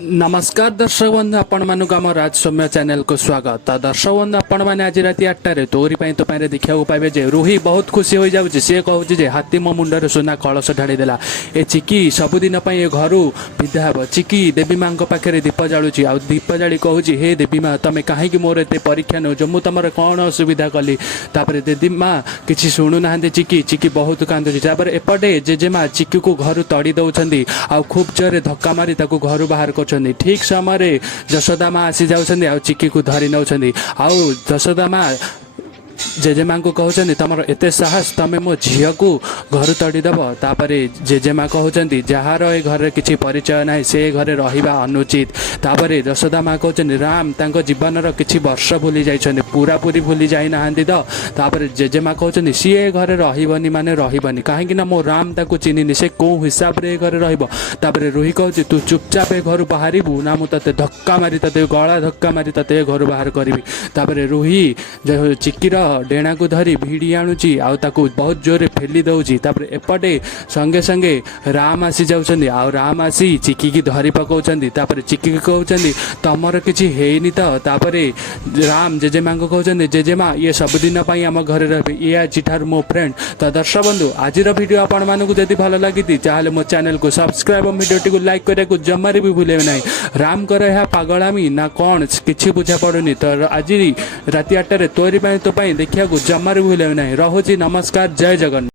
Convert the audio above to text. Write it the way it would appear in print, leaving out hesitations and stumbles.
नमस्कार दर्शक बंधु आपण मानक आम राजसौम्य चैनल को स्वागत। तो दर्शक बंधु आपण मैंने आज राति 8 तोरी तो देखा पाइबे जे रूही बहुत खुशी हो जाऊँगी। सी कहूँ हाथी मो मुंडर सुना कलश ढाड़ीदेला। ए चिकी सबुदिन घर विदा हे चिकी देवी माँ पाखे दीप जालुची आ दीप जाली कहूँ हे देवी माँ तुम कहीं मोर एत परीक्षा नौ मुझे तुम कौन असुविधा कली। देवी माँ किसी शुणुना चिकी चिकी बहुत कांदुची। एपटे जेजेमा चिकी को घर तड़ी दौरान आ खूब जोरे धक्का मारी घर बाहर कर ठीक समय जशोदा माँ आसी जाऊँच आ चिकी को धरी नौ आउ जशोदा माँ जेजेमा को कहते तुम एत साहस तुम मो झील को घर तड़ीदेव। तापर जेजेमा कहते जार ए घर किसी परिचय ना से घरे रहा अनुचित। तापर यशोदा माँ कहते राम जीवन किसी वर्ष भूली जाइए पूरा पूरी भूली जाना तो। तापर जेजेमा कहते सी ए घरे रही माने रही कहीं मो राम ताको चिन्हनी से कौ हिसाब से घरे रही। रूही कहते तू चुपचाप ए घर बाहरबू ना मुझे धक्का मारी ते गला धक्का मारी ते घर बाहर करी। रूही चिकीर डेणा को धरी भिड़ी आणुची आउ ताकू बहुत जोरे फेली दउची। तापर एपटे संगे संगे राम आसी जाउछन्दी आ राम आसी चिकी की धरी पकाउछन्दी। तापर चिकी को कहउछन्दी तमर किछि हेइनी त। तापर राम जेजेमा को कहउछन्दी जेजेमा ये सब दिन पई हम घरे रहबे ये आजिठार मो फ्रेंड। तो दर्शक बंधु आजिर वीडियो आपण मानकु जदि भलो लागिति चाहे मो चैनल को सब्सक्राइब और वीडियो को लाइक करे को जमारे भी भूलेबे नाही। राम करे हा पागलामी ना कौन किछि बुझा पड़ुनी। तो आज राति 8 तोरी तो देखिया जमारे भूलेबे नाही। रहुची नमस्कार जय जगन्नाथ।